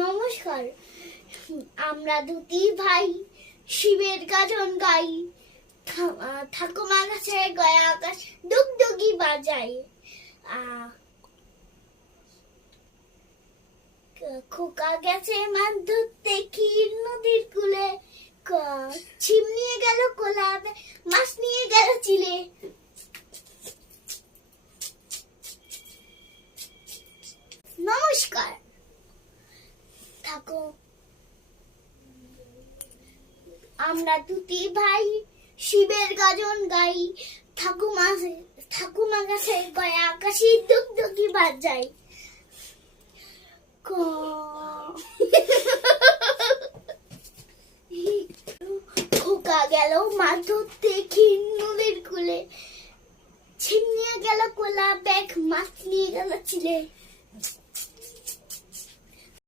নমস্কার। আমরা দুটি ভাই শিবের গাজন গাই, ঠাকুমা গাছে গয়া আকাশ ডুগডুগি বাজাই। খোকা গেছে মাছ ধরতে ক্ষীর নদীর কূলে, ছিপ নিয়ে গেল কোলা, মাছ নিয়ে গেল চিলে। নমস্কার। থাকো। আমরা দুটি ভাই শিবের গাজন গাই, ঠাকুমা গাছে গয়া আকাশে ডুগডুগি বাজাই। খোকা গেল মাছ ধরতে ক্ষীর নদীর কূলে, ছিপ নিয়ে গেল কোলা, ব্যাগ মাছ নিয়ে গেল চিলে।